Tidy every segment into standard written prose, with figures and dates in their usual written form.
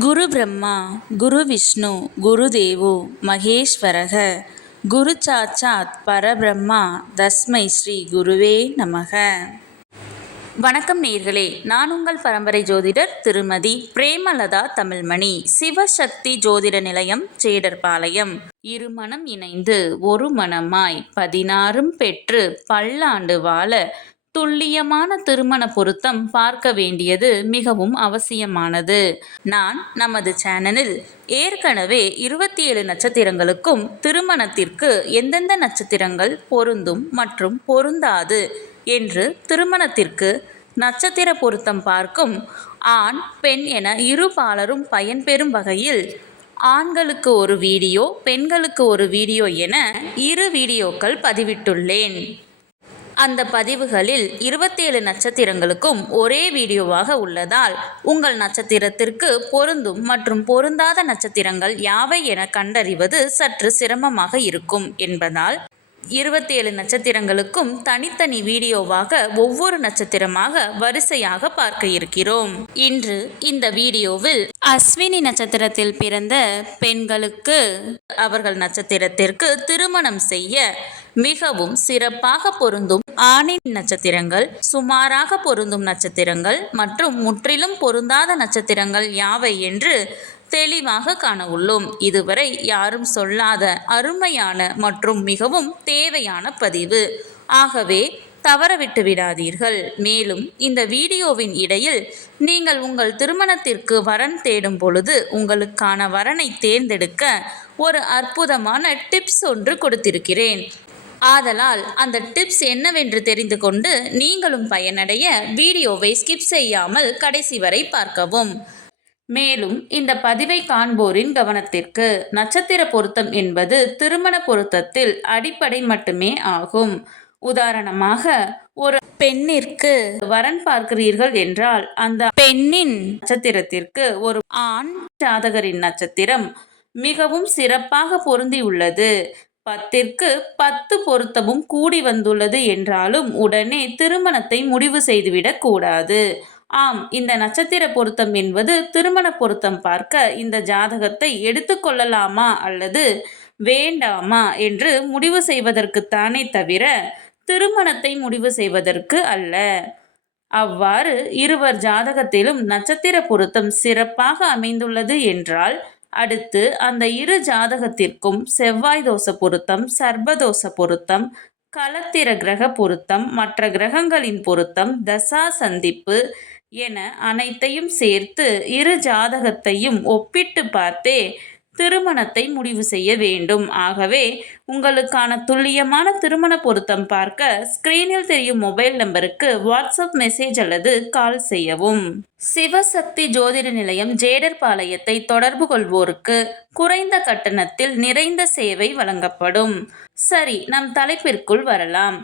குரு பிரம்மா குரு விஷ்ணு குரு தேவோ மகேஸ்வரக குரு சாட்சாத் பரபிரம்மா தஸ்மை ஸ்ரீ குருவே நமக. வணக்கம் நேயர்களே, நான் உங்கள் பரம்பரை ஜோதிடர் திருமதி பிரேமலதா தமிழ்மணி. சிவசக்தி ஜோதிட நிலையம், ஜேடர்பாளையம். இருமனம் இணைந்து ஒரு மனமாய் 16 பெற்று பல்லாண்டு வாழ துல்லியமான திருமண பொருத்தம் பார்க்க வேண்டியது மிகவும் அவசியமானது. நான் நமது சேனலில் ஏற்கனவே 27 நட்சத்திரங்களுக்கும் திருமணத்திற்கு எந்தெந்த நட்சத்திரங்கள் பொருந்தும் மற்றும் பொருந்தாது என்று திருமணத்திற்கு நட்சத்திர பொருத்தம் பார்க்கும் ஆண் பெண் என இரு பாலரும் பயன்பெறும் வகையில் ஆண்களுக்கு ஒரு வீடியோ, பெண்களுக்கு ஒரு வீடியோ என 2 வீடியோக்கள் பதிவிட்டுள்ளேன். அந்த பதிவுகளில் 27 நட்சத்திரங்களுக்கும் ஒரே வீடியோவாக உள்ளதால் உங்கள் நட்சத்திரத்திற்கு பொருந்தும் மற்றும் பொருந்தாத நட்சத்திரங்கள் யாவை என கண்டறிவது சற்று சிரமமாக இருக்கும் என்பதால் 27 நட்சத்திரங்களுக்கும் தனித்தனி வீடியோவாக ஒவ்வொரு நட்சத்திரமாக வரிசையாக பார்க்க இருக்கிறோம். இன்று இந்த வீடியோவில் அஸ்வினி நட்சத்திரத்தில் பிறந்த பெண்களுக்கு அவர்கள் நட்சத்திரத்திற்கு திருமணம் செய்ய மிகவும் சிறப்பாக பொருந்தும் ஆணின் நட்சத்திரங்கள், சுமாராக பொருந்தும் நட்சத்திரங்கள் மற்றும் முற்றிலும் பொருந்தாத நட்சத்திரங்கள் யாவை என்று தெளிவாக காண உள்ளோம். இதுவரை யாரும் சொல்லாத அருமையான மற்றும் மிகவும் தேவையான பதிவு. ஆகவே தவறவிட்டு விடாதீர்கள். மேலும் இந்த வீடியோவின் இடையில் நீங்கள் உங்கள் திருமணத்திற்கு வரன் தேடும் பொழுது உங்களுக்கான வரனை தேர்ந்தெடுக்க ஒரு அற்புதமான டிப்ஸ் ஒன்று கொடுத்திருக்கிறேன். ஆதலால் அந்த டிப்ஸ் என்னவென்று தெரிந்து கொண்டு நீங்களும் பயனடைய வீடியோவை ஸ்கிப் செய்யாமல் கடைசி வரை பார்க்கவும். மேலும் இந்த பதிவை காண்போரின் கவனத்திற்கு, நட்சத்திர பொருத்தம் என்பது திருமண பொருத்தத்தில் அடிப்படை மட்டுமே ஆகும். உதாரணமாக, ஒரு பெண்ணிற்கு வரன் பார்க்கிறீர்கள் என்றால் அந்த பெண்ணின் நட்சத்திரத்திற்கு ஒரு ஆண் ஜாதகரின் நட்சத்திரம் மிகவும் சிறப்பாக பொருந்தி உள்ளது, 10ற்கு 10 பொருத்தமும் கூடி வந்துள்ளது என்றாலும் உடனே திருமணத்தை முடிவு செய்துவிடக் கூடாது. ஆம், இந்த நட்சத்திர பொருத்தம் என்பது திருமண பொருத்தம் பார்க்க இந்த ஜாதகத்தை எடுத்துக்கொள்ளலாமா அல்லது வேண்டாமா என்று முடிவு செய்வதற்குத்தானே தவிர திருமணத்தை முடிவு செய்வதற்கு அல்ல. அவ்வாறு இருவர் ஜாதகத்திலும் நட்சத்திர பொருத்தம் சிறப்பாக அமைந்துள்ளது என்றால் அடுத்து அந்த இரு ஜாதகத்திற்கும் செவ்வாய் தோஷ பொருத்தம், சர்ப்பதோஷ பொருத்தம், களத்திர கிரக பொருத்தம், மற்ற கிரகங்களின் பொருத்தம், தசா சந்திப்பு என அனைத்தையும் சேர்த்து இரு ஜாதகத்தையும் ஒப்பிட்டு பார்த்தே திருமணத்தை முடிவு செய்ய வேண்டும். ஆகவே உங்களுக்கான துல்லியமான திருமண பொருத்தம் பார்க்க ஸ்கிரீனில் தெரியும் மொபைல் நம்பருக்கு வாட்ஸ்அப் மெசேஜ் அல்லது கால் செய்யவும். சிவசக்தி ஜோதிட நிலையம், ஜேடர்பாளையத்தை தொடர்பு கொள்வோருக்கு குறைந்த கட்டணத்தில் நிறைந்த சேவை வழங்கப்படும். சரி, நம் தலைப்பிற்குள் வரலாம்.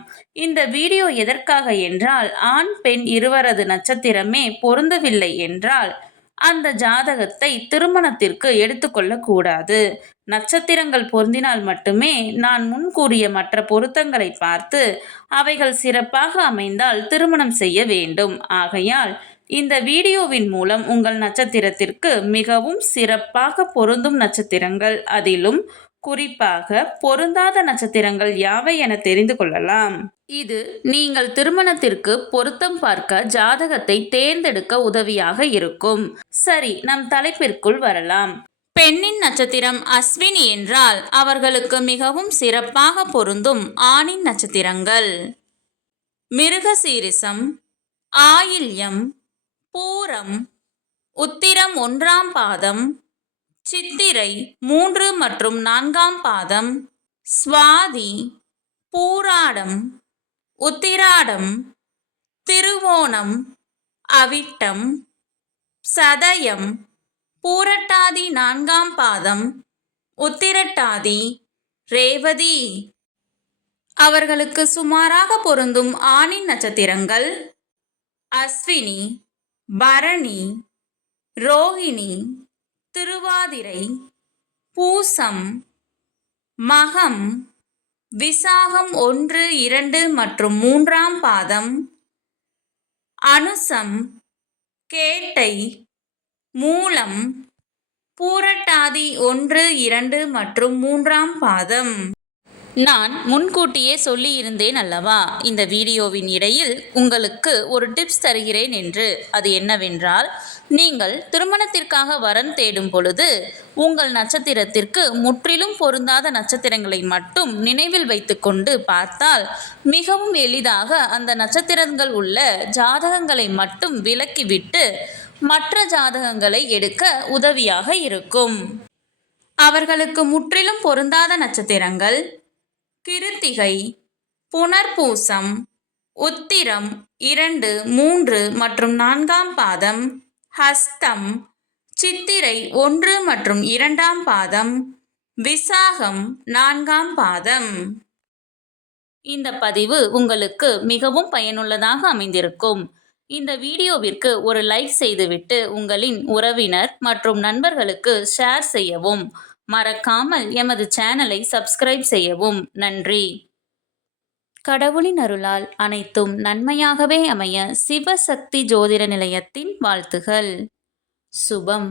இந்த வீடியோ எதற்காக என்றால், ஆண் பெண் இருவரது நட்சத்திரமே பொருந்தவில்லை என்றால் அந்த ஜாதகத்தை திருமணத்திற்கு எடுத்துக்கொள்ளக்கூடாது. நட்சத்திரங்கள் பொருந்தினால் மட்டுமே நான் முன் கூறிய மற்ற பொருத்தங்களை பார்த்து அவைகள் சிறப்பாக அமைந்தால் திருமணம் செய்ய வேண்டும். ஆகையால் இந்த வீடியோவின் மூலம் உங்கள் நட்சத்திரத்திற்கு மிகவும் சிறப்பாக பொருந்தும் நட்சத்திரங்கள், அதிலும் குறிப்பாக பொருந்தாத நட்சத்திரங்கள் யாவை என தெரிந்து கொள்ளலாம். இது நீங்கள் திருமணத்திற்கு பொருத்தம் பார்க்க ஜாதகத்தை தேர்ந்தெடுக்க உதவியாக இருக்கும். சரி, நம் தலைப்பிற்குள் வரலாம். பெண்ணின் நட்சத்திரம் அஸ்வினி என்றால் அவர்களுக்கு மிகவும் சிறப்பாக பொருந்தும் ஆணின் நட்சத்திரங்கள் மிருகசீரிசம், ஆயில்யம், பூரம், உத்திரம் 1ஆம் பாதம், சித்திரை 3 மற்றும் 4ஆம் பாதம், சுவாதி, பூராடம், உத்திராடம், திருவோணம், அவிட்டம், சதயம், பூரட்டாதி 4ஆம் பாதம், உத்திரட்டாதி, ரேவதி. அவர்களுக்கு சுமாராக பொருந்தும் ஆணின் நட்சத்திரங்கள் அஸ்வினி, பரணி, ரோகிணி, திருவாதிரை, பூசம், மகம், விசாகம் 1, 2 மற்றும் 3ஆம் பாதம், அனுசம், கேட்டை, மூலம், பூரட்டாதி 1, 2 மற்றும் 3ஆம் பாதம். நான் முன்கூட்டியே சொல்லியிருந்தேன் அல்லவா, இந்த வீடியோவின் இடையில் உங்களுக்கு ஒரு டிப்ஸ் தருகிறேன் என்று. அது என்னவென்றால், நீங்கள் திருமணத்திற்காக வரன் தேடும் பொழுது உங்கள் நட்சத்திரத்திற்கு முற்றிலும் பொருந்தாத நட்சத்திரங்களை மட்டும் நினைவில் வைத்துக்கொண்டு பார்த்தால் மிகவும் எளிதாக அந்த நட்சத்திரங்கள் உள்ள ஜாதகங்களை மட்டும் விலக்கிவிட்டு மற்ற ஜாதகங்களை எடுக்க உதவியாக இருக்கும். அவர்களுக்கு முற்றிலும் பொருந்தாத நட்சத்திரங்கள் கிருத்திகை, புனர்பூசம், உத்திரம் 2, 3 மற்றும் 4ஆம் பாதம், ஹஸ்தம், சித்திரை 1 மற்றும் 2ஆம் பாதம், விசாகம் 4ஆம் பாதம். இந்த பதிவு உங்களுக்கு மிகவும் பயனுள்ளதாக அமைந்திருக்கும். இந்த வீடியோவிற்கு ஒரு லைக் செய்துவிட்டு உங்களின் உறவினர் மற்றும் நண்பர்களுக்கு ஷேர் செய்யவும். மறக்காமல் எமது சேனலை சப்ஸ்கிரைப் செய்யவும். நன்றி. கடவுளின் அருளால் அனைத்தும் நன்மையாகவே அமைய சிவசக்தி ஜோதிட நிலையத்தின் வாழ்த்துகள். சுபம்.